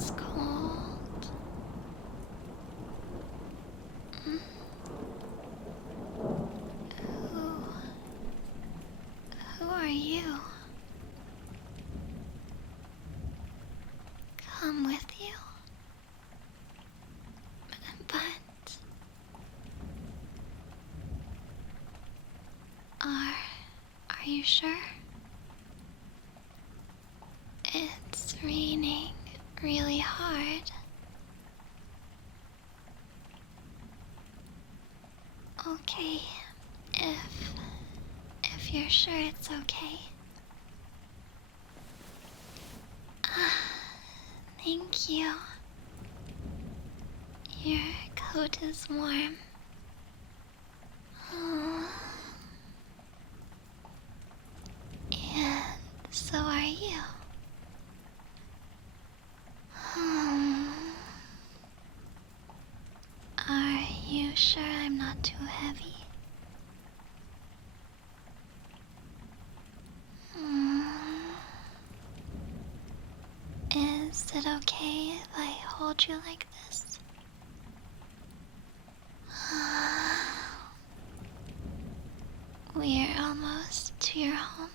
it's cold. Who are you? Come with you. But are you sure? It's raining really hard. Okay, if you're sure it's okay. Thank you. Your coat is warm. And so are you. Are you sure I'm not too heavy? Is it okay if I hold you like this? We're almost to your home.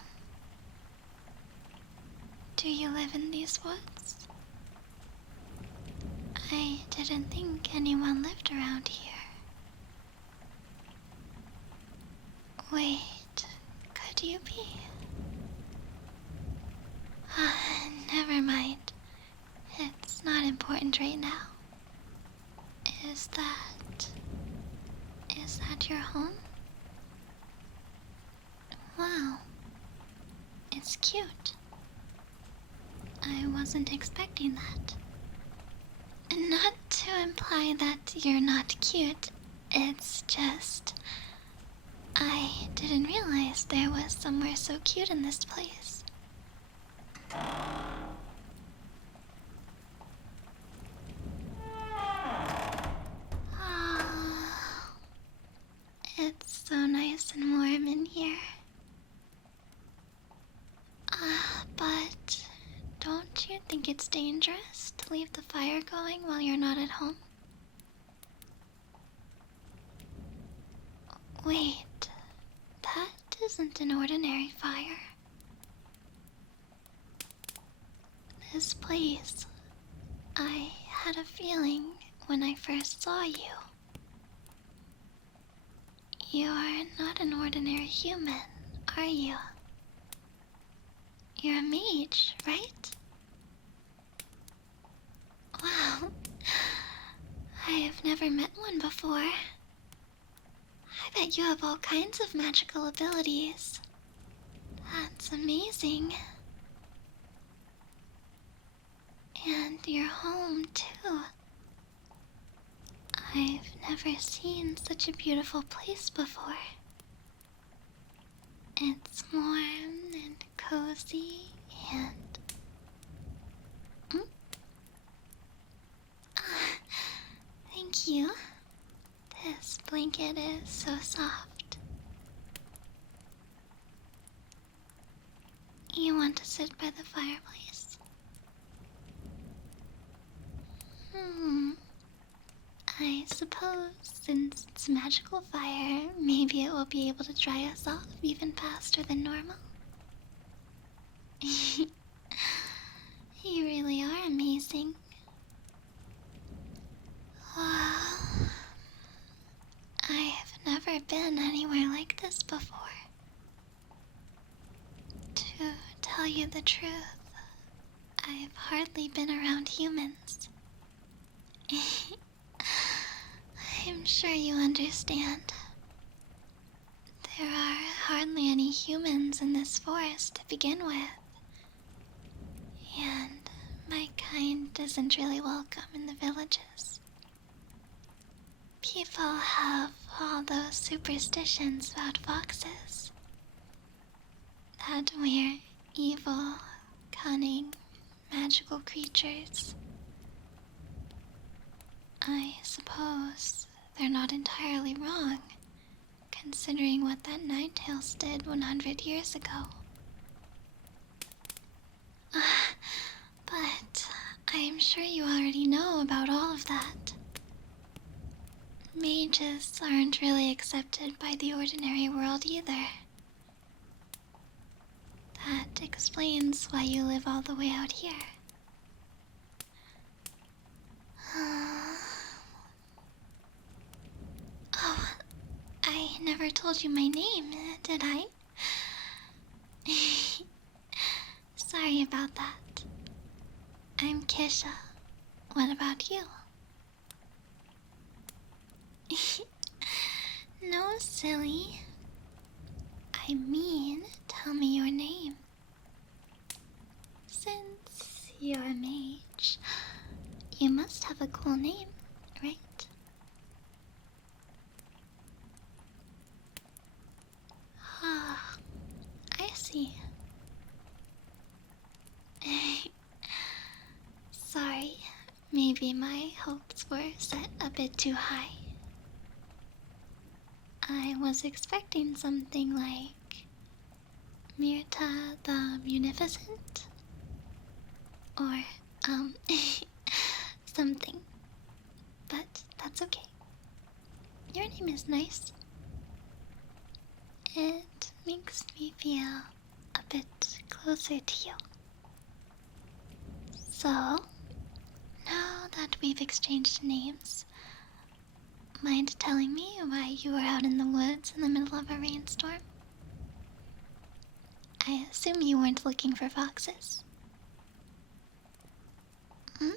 Do you live in these woods? I didn't think anyone lived around here. Wait, could you be? Never mind. It's not important right now. Is that your home? Wow. It's cute. I wasn't expecting that. Not to imply that you're not cute. It's just I didn't realize there was somewhere so cute in this place. It's so nice and warm in here. But don't you think it's dangerous to leave the fire going while you're not at home? Wait, that isn't an ordinary fire. This place, I had a feeling when I first saw you. You are not an ordinary human, are you? You're a mage, right? Wow. I've never met one before. I bet you have all kinds of magical abilities. That's amazing. And your home, too. I've never seen such a beautiful place before. It's warm and cozy and... Thank you. This blanket is so soft. You want to sit by the fireplace? I suppose since it's magical fire, maybe it will be able to dry us off even faster than normal. You really are amazing. Well, I've never been anywhere like this before. To tell you the truth, I've hardly been around humans. I'm sure you understand. There are hardly any humans in this forest to begin with. And my kind isn't really welcome in the villages. People have all those superstitions about foxes. That we're evil, cunning, magical creatures. I suppose they're not entirely wrong, considering what that Ninetales did 100 years ago. But I'm sure you changes aren't really accepted by the ordinary world either. That explains why you live all the way out here. Oh, I never told you my name, did I? Sorry about that. I'm Kisha. What about you? No, silly. I mean, tell me your name. Since you're a mage, you must have a cool name, right? Ah, I see. Sorry, maybe my hopes were set a bit too high. I was expecting something like Mirta the Munificent, or, something. But that's okay. Your name is nice. It makes me feel a bit closer to you. So, now that we've exchanged names, mind telling me why you were out in the woods in the middle of a rainstorm? I assume you weren't looking for foxes. Hmm?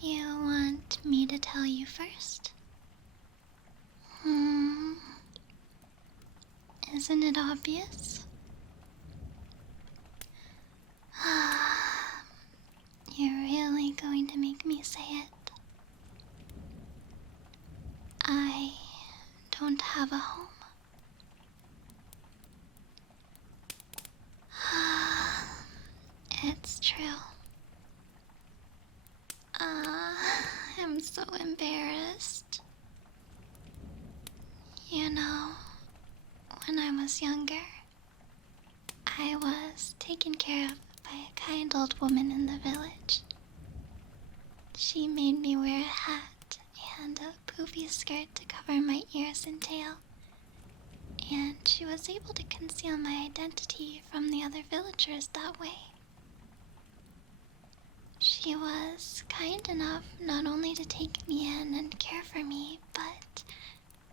You want me to tell you first? Isn't it obvious? You're really going to make me say it. I don't have a home. It's true. I'm so embarrassed. You know, when I was younger, I was taken care of by a kind old woman in the village. She made me wear a hat and a poofy skirt to cover my ears and tail, and she was able to conceal my identity from the other villagers that way. She was kind enough not only to take me in and care for me, but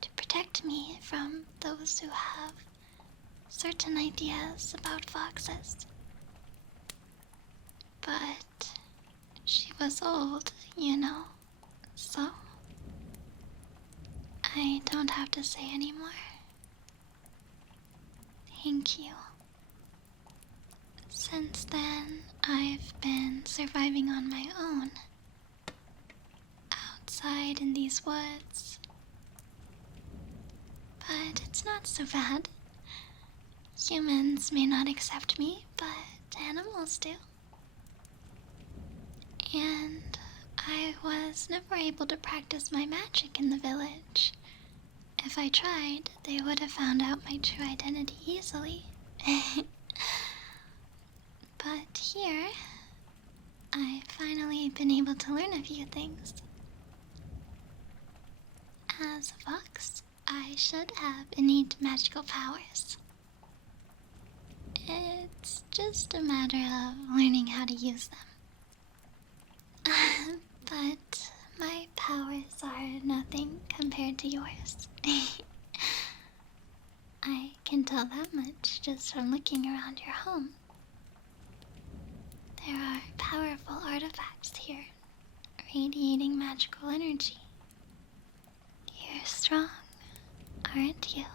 to protect me from those who have certain ideas about foxes. But she was old, you know, so I don't have to say anymore. Thank you. Since then, I've been surviving on my own, outside in these woods. But it's not so bad. Humans may not accept me, but animals do. And I was never able to practice my magic in the village. If I tried, they would have found out my true identity easily. But here, I've finally been able to learn a few things. As a fox, I should have innate magical powers. It's just a matter of learning how to use them. But my powers are nothing compared to yours. I can tell that much just from looking around your home. There are powerful artifacts here, radiating magical energy. You're strong, aren't you?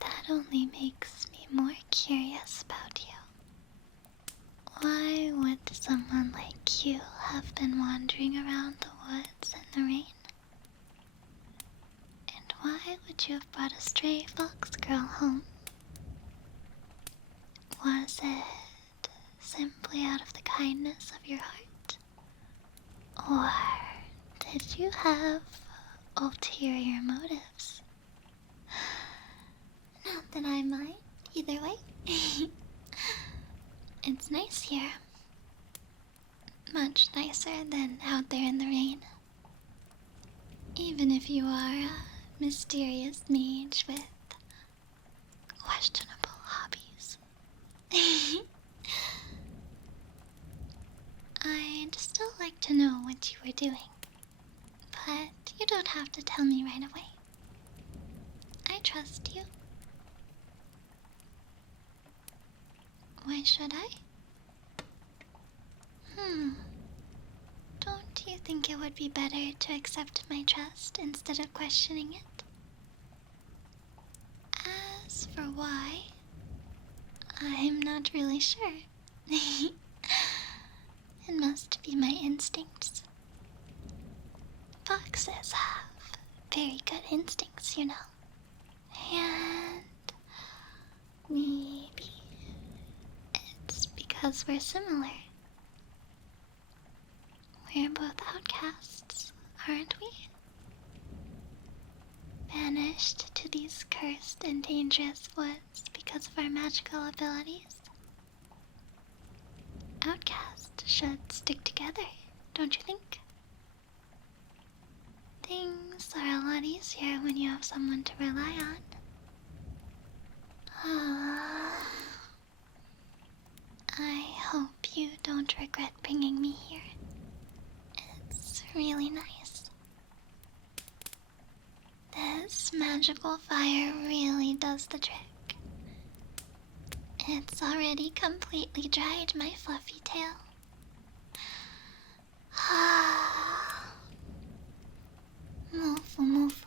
That only makes me more curious about you. Why would someone like you have been wandering around the woods in the rain? And why would you have brought a stray fox girl home? Was it simply out of the kindness of your heart? Or did you have ulterior motives? Not that I mind, either way. It's nice here. Much nicer than out there in the rain. Even if you are a mysterious mage with questionable hobbies. I'd still like to know what you were doing, but you don't have to tell me right away. I trust you. Why should I? Don't you think it would be better to accept my trust instead of questioning it? As for why, I'm not really sure. It must be my instincts. Foxes have very good instincts, you know. And maybe it's because we're similar. We're both outcasts, aren't we? Banished to these cursed and dangerous woods because of our magical abilities. Outcasts should stick together, don't you think? Things are a lot easier when you have someone to rely on. I hope you don't regret bringing me here. It's really nice. This magical fire really does the trick. It's already completely dried my fluffy tail. Mofumofu,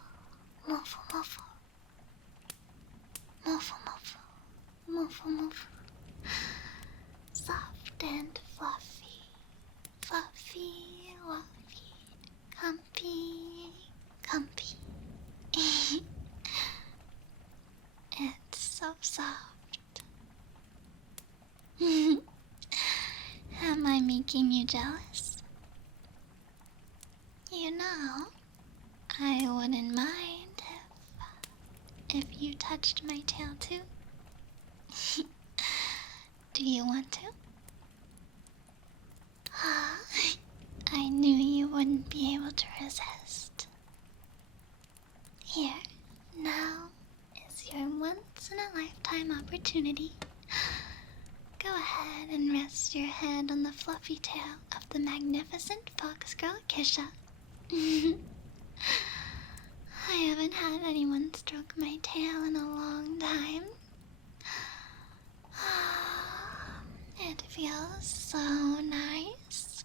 mofumofu, mofumofu, mofumofu. Soft and fluffy, fluffy, fluffy, comfy, comfy. It's so soft. Am I making you jealous? You know, I wouldn't mind if you touched my tail too. Do you want to? I knew you wouldn't be able to resist. Here, now is your once-in-a-lifetime opportunity. Go ahead and rest your head on the fluffy tail of the magnificent fox girl Kisha. I haven't had anyone stroke my tail in a long time. It feels so nice.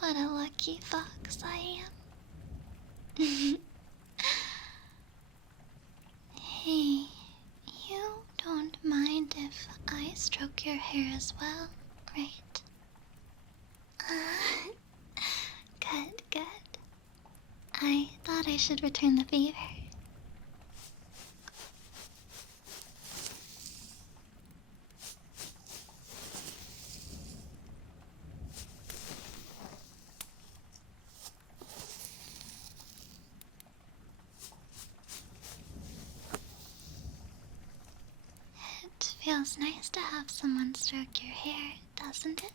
What a lucky fox I am. Hey, you don't mind if I stroke your hair as well, right? Good, good. I thought I should return the favor. It feels nice to have someone stroke your hair, doesn't it?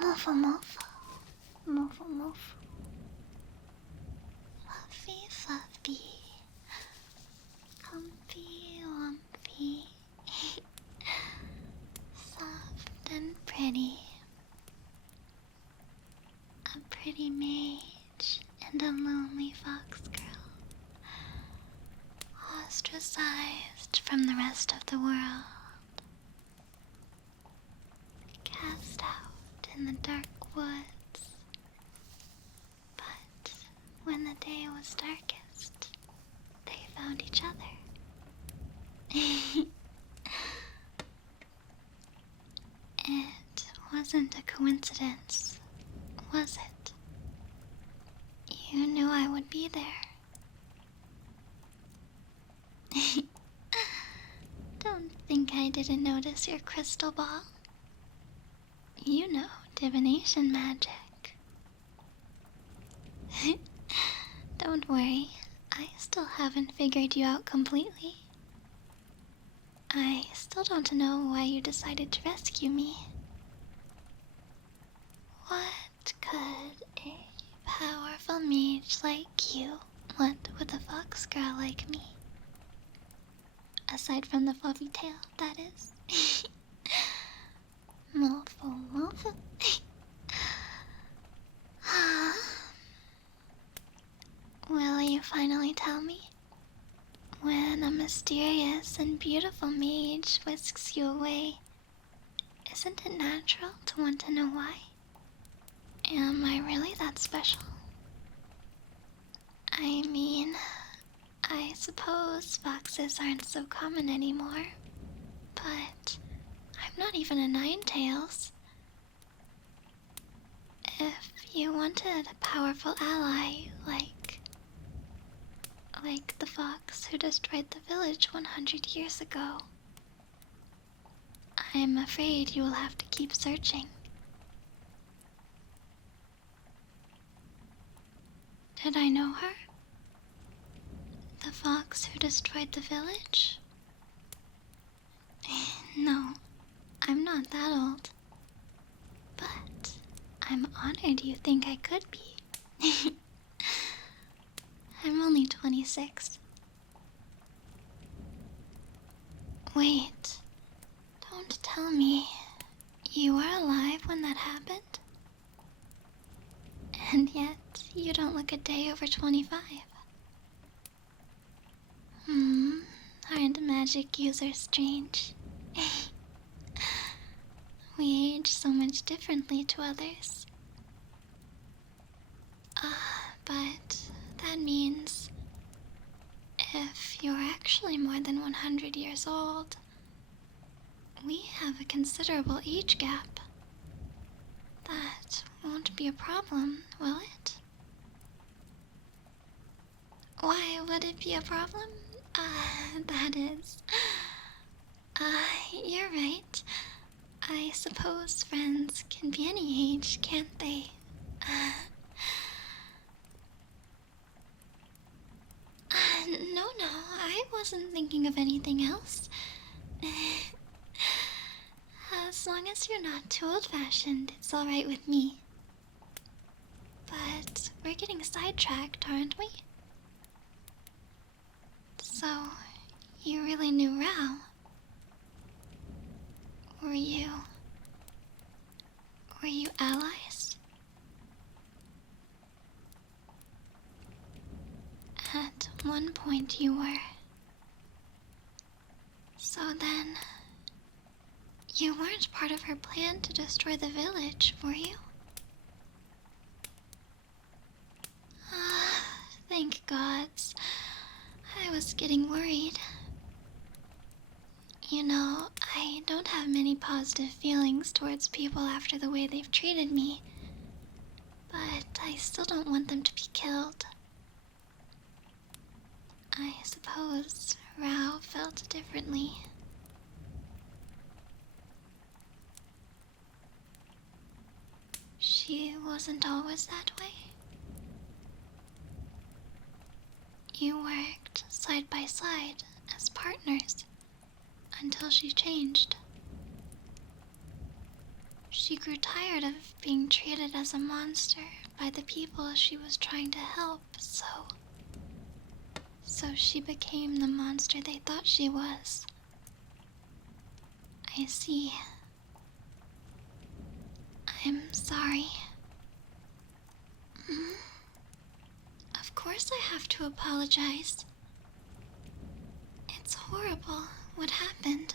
Mofumofu, mofumofu, fluffy, fluffy, comfy, lumpy, soft and pretty. A pretty mage and a lonely fox girl, ostracized from the rest of the world, cast out in the dark woods. But when the day was darkest, they found each other. It wasn't a coincidence, was it? You knew I would be there. Don't think I didn't notice your crystal ball. You know divination magic. Don't worry, I still haven't figured you out completely. I still don't know why you decided to rescue me. What could a powerful mage like you want with a fox girl like me? Aside from the fluffy tail, that is. Mofumofu. Will you finally tell me? When a mysterious and beautiful mage whisks you away, isn't it natural to want to know why? Am I really that special? I mean, I suppose foxes aren't so common anymore, but I'm not even a nine-tails. If you wanted a powerful ally like the fox who destroyed the village 100 years ago, I'm afraid you will have to keep searching. Did I know her? The fox who destroyed the village? No, I'm not that old. But I'm honored you think I could be. I'm only 26. Wait, don't tell me you were alive when that happened? And yet, you don't look a day over 25. Aren't magic users strange? We age so much differently to others. But that means if you're actually more than 100 years old, we have a considerable age gap. That won't be a problem, will it? Why would it be a problem? That is... you're right. I suppose friends can be any age, can't they? No, I wasn't thinking of anything else. As long as you're not too old-fashioned, it's alright with me. But we're getting sidetracked, aren't we? So, you really knew Rao? Were you allies? At one point you were. So then, you weren't part of her plan to destroy the village, were you? Thank gods. I was getting worried. You know, I don't have many positive feelings towards people after the way they've treated me. But I still don't want them to be killed. I suppose Rao felt differently. She wasn't always that way. You worked side by side as partners until she changed. She grew tired of being treated as a monster by the people she was trying to help, so she became the monster they thought she was. I see. I'm sorry. Of course I have to apologize. It's horrible what happened.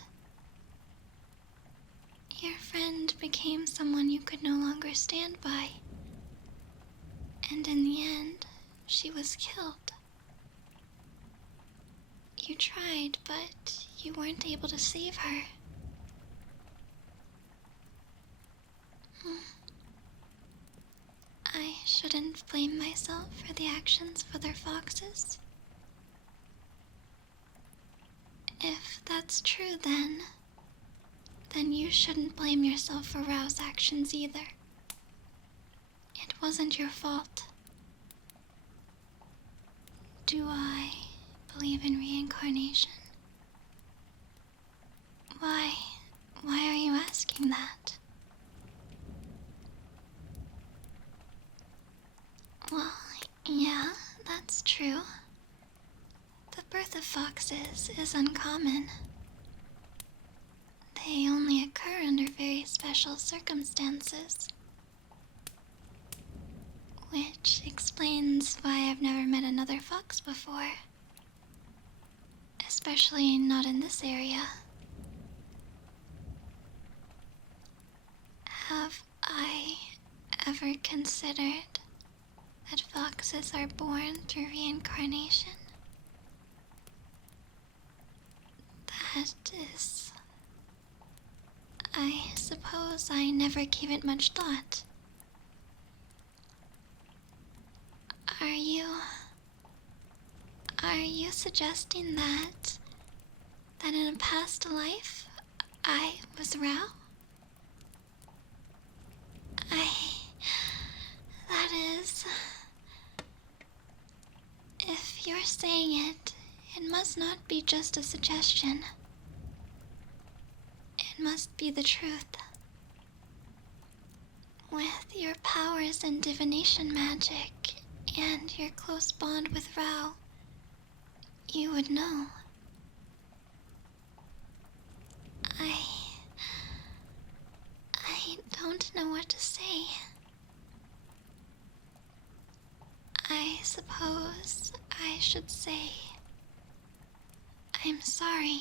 Your friend became someone you could no longer stand by. And in the end, she was killed. You tried, but you weren't able to save her. I shouldn't blame myself for the actions of other foxes. If that's true, then you shouldn't blame yourself for Rao's actions either. It wasn't your fault. Do I believe in reincarnation? Why are you asking that? Well, yeah, that's true. The birth of foxes is uncommon. They only occur under very special circumstances. Which explains why I've never met another fox before. Especially not in this area. Have I ever considered that foxes are born through reincarnation? That is... I suppose I never gave it much thought. Are you suggesting that in a past life, I was Rao? That is... If you're saying it, it must not be just a suggestion. It must be the truth. With your powers in divination magic and your close bond with Rao, you would know. I don't know what to say. I suppose I should say I'm sorry.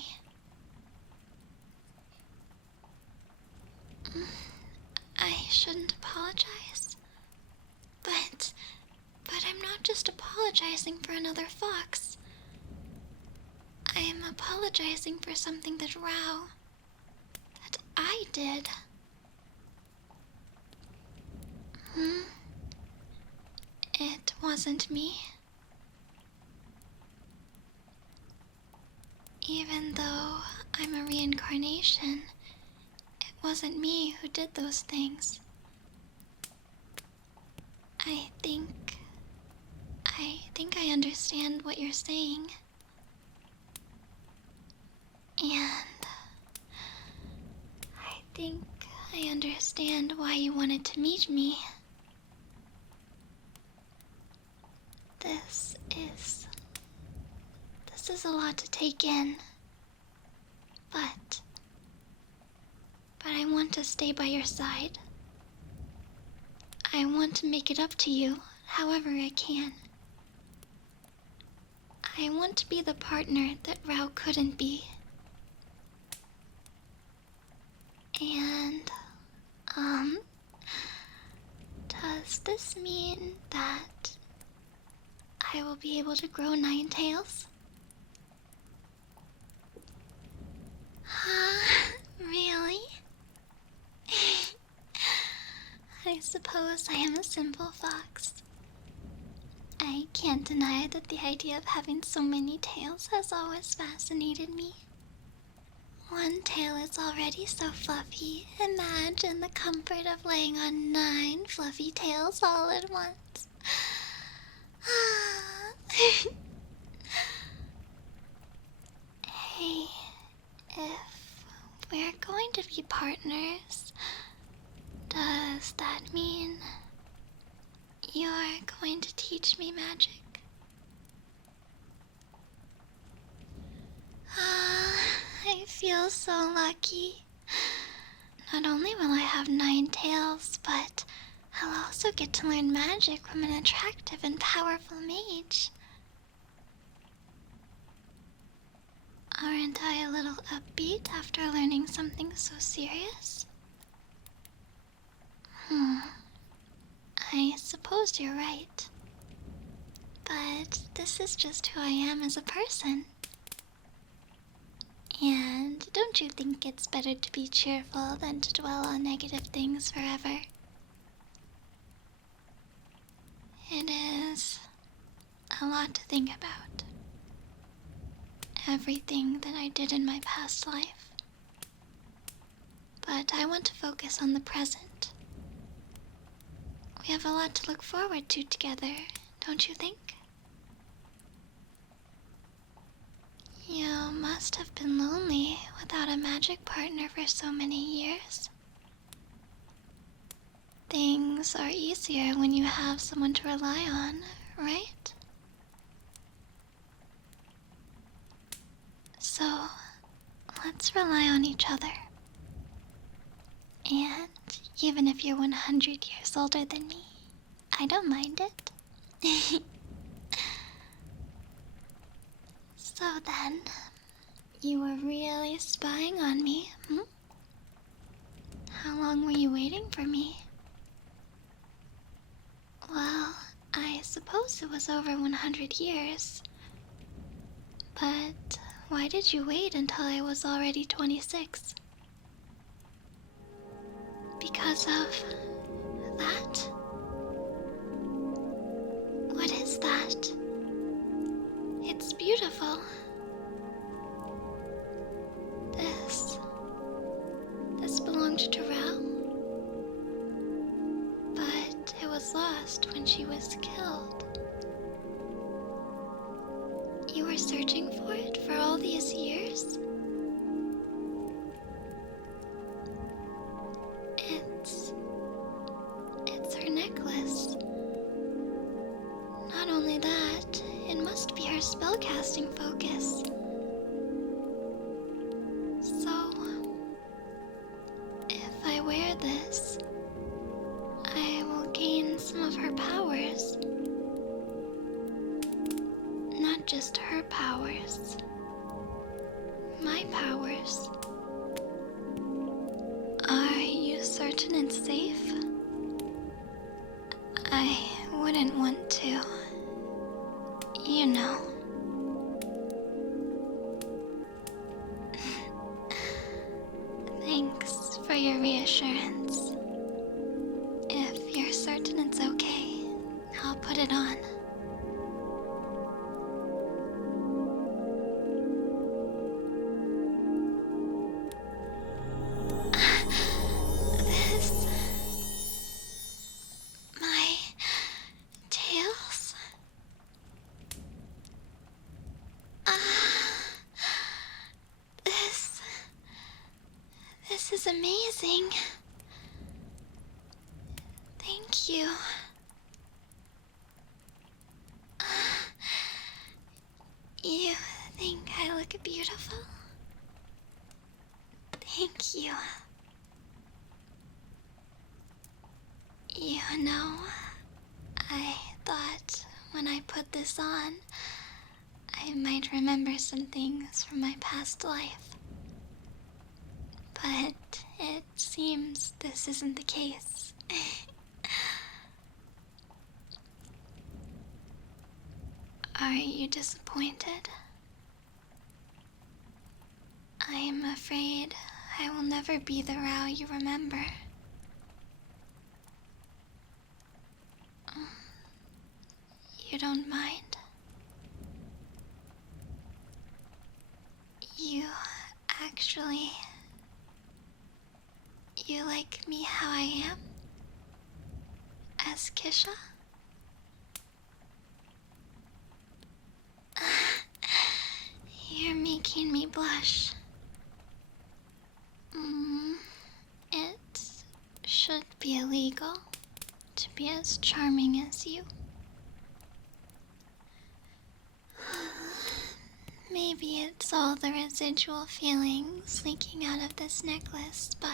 I shouldn't apologize. But I'm not just apologizing for another fox. I am apologizing for something that I did. It wasn't me. Even though I'm a reincarnation, it wasn't me who did those things. I think I understand what you're saying. And I think I understand why you wanted to meet me. This is a lot to take in. But I want to stay by your side. I want to make it up to you however I can. I want to be the partner that Rao couldn't be. And, does this mean that I will be able to grow 9 tails? Really? I suppose I am a simple fox. I can't deny that the idea of having so many tails has always fascinated me. 1 tail is already so fluffy. Imagine the comfort of laying on 9 fluffy tails all at once. Hey, if we're going to be partners, does that mean you're going to teach me magic? I feel so lucky. Not only will I have 9 tails, but I'll also get to learn magic from an attractive and powerful mage. Aren't I a little upbeat after learning something so serious? I suppose you're right. But this is just who I am as a person. And don't you think it's better to be cheerful than to dwell on negative things forever? It is a lot to think about. everything that I did in my past life. But I want to focus on the present. We have a lot to look forward to together, don't you think? You must have been lonely without a magic partner for so many years. Things are easier when you have someone to rely on, right? So, let's rely on each other. And even if you're 100 years older than me, I don't mind it. So then, you were really spying on me, hmm? How long were you waiting for me? Well, I suppose it was over 100 years. But why did you wait until I was already 26? Because of that? What is that? It's beautiful. This belonged to Rao. But it was lost when she was killed. You were searching for it for all these years? It's her necklace. Not only that, it must be her spellcasting focus. So, if I wear this, I will gain some of her powers. Not just her powers. My powers. Are you certain it's safe? I wouldn't want to. You know. Thanks for your reassurance. If you're certain it's okay, I'll put it on. My tails? This is amazing. Thank you. You think I look beautiful? Thank you. You know, I thought when I put this on, I might remember some things from my past life. But it seems this isn't the case. Are you disappointed? I am afraid I will never be the Rao you remember. You don't mind? You actually... You like me how I am? As Kisha? You're making me blush. It should be illegal to be as charming as you. Maybe it's all the residual feelings leaking out of this necklace, but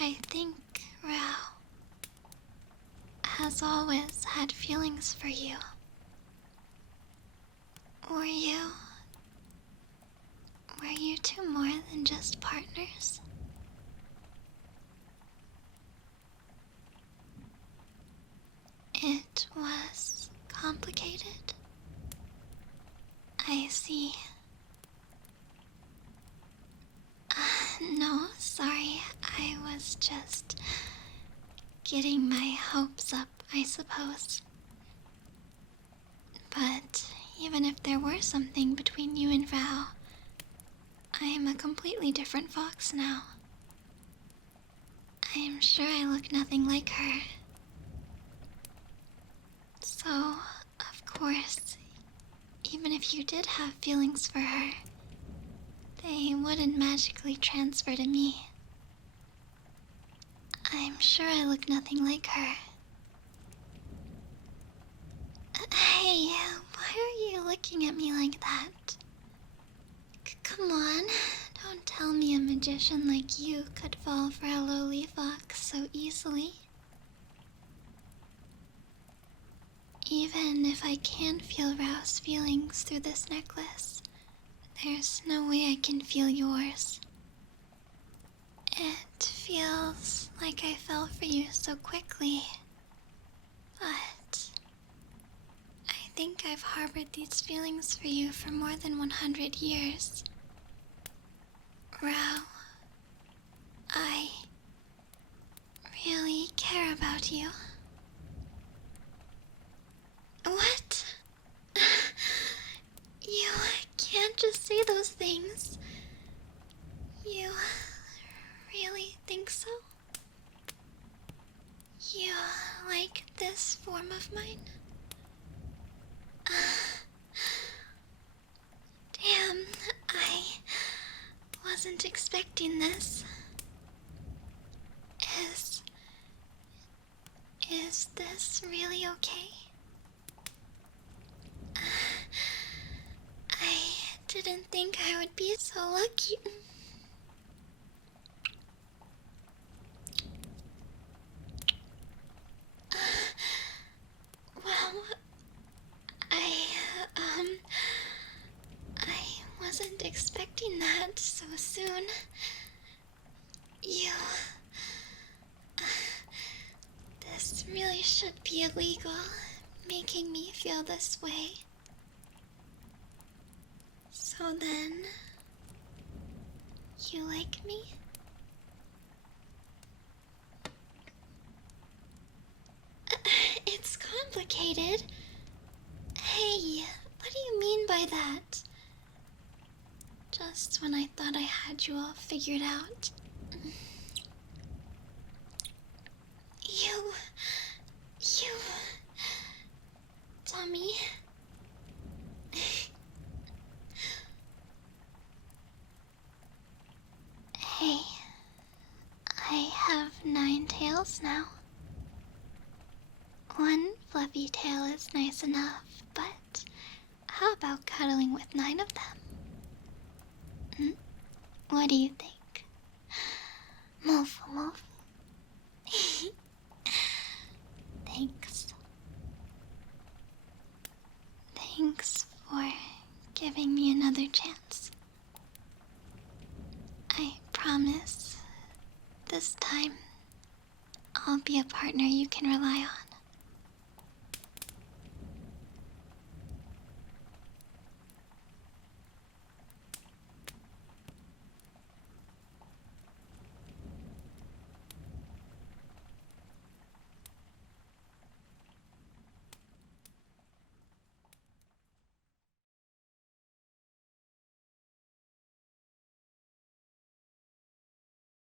I think Rao has always had feelings for you. Were you two more than just partners? It was complicated? I see. No, sorry. I was just getting my hopes up, I suppose. But even if there were something between you and Val, I am a completely different fox now. I am sure I look nothing like her. So, of course, even if you did have feelings for her, they wouldn't magically transfer to me. I'm sure I look nothing like her. Hey, why are you looking at me like that? Come on, don't tell me a magician like you could fall for a lowly fox so easily. Even if I can feel Rao's feelings through this necklace, there's no way I can feel yours. It feels like I fell for you so quickly, but I think I've harbored these feelings for you for more than 100 years. Rao, I really care about you. What? You can't just say those things. You really think so? You like this form of mine? Damn, I wasn't expecting this. Is this really okay? I didn't think I would be so lucky. Well, I wasn't expecting that so soon. This really should be illegal, making me feel this way. So then, you like me? It's complicated. Hey, what do you mean by that? Just when I thought I had you all figured out. You... Dummy. Hey, I have 9 tails now. One fluffy tail is nice enough, but how about cuddling with 9 of them? What do you think? Mofumofu. Thanks. Thanks for giving me another chance. I promise this time I'll be a partner you can rely on.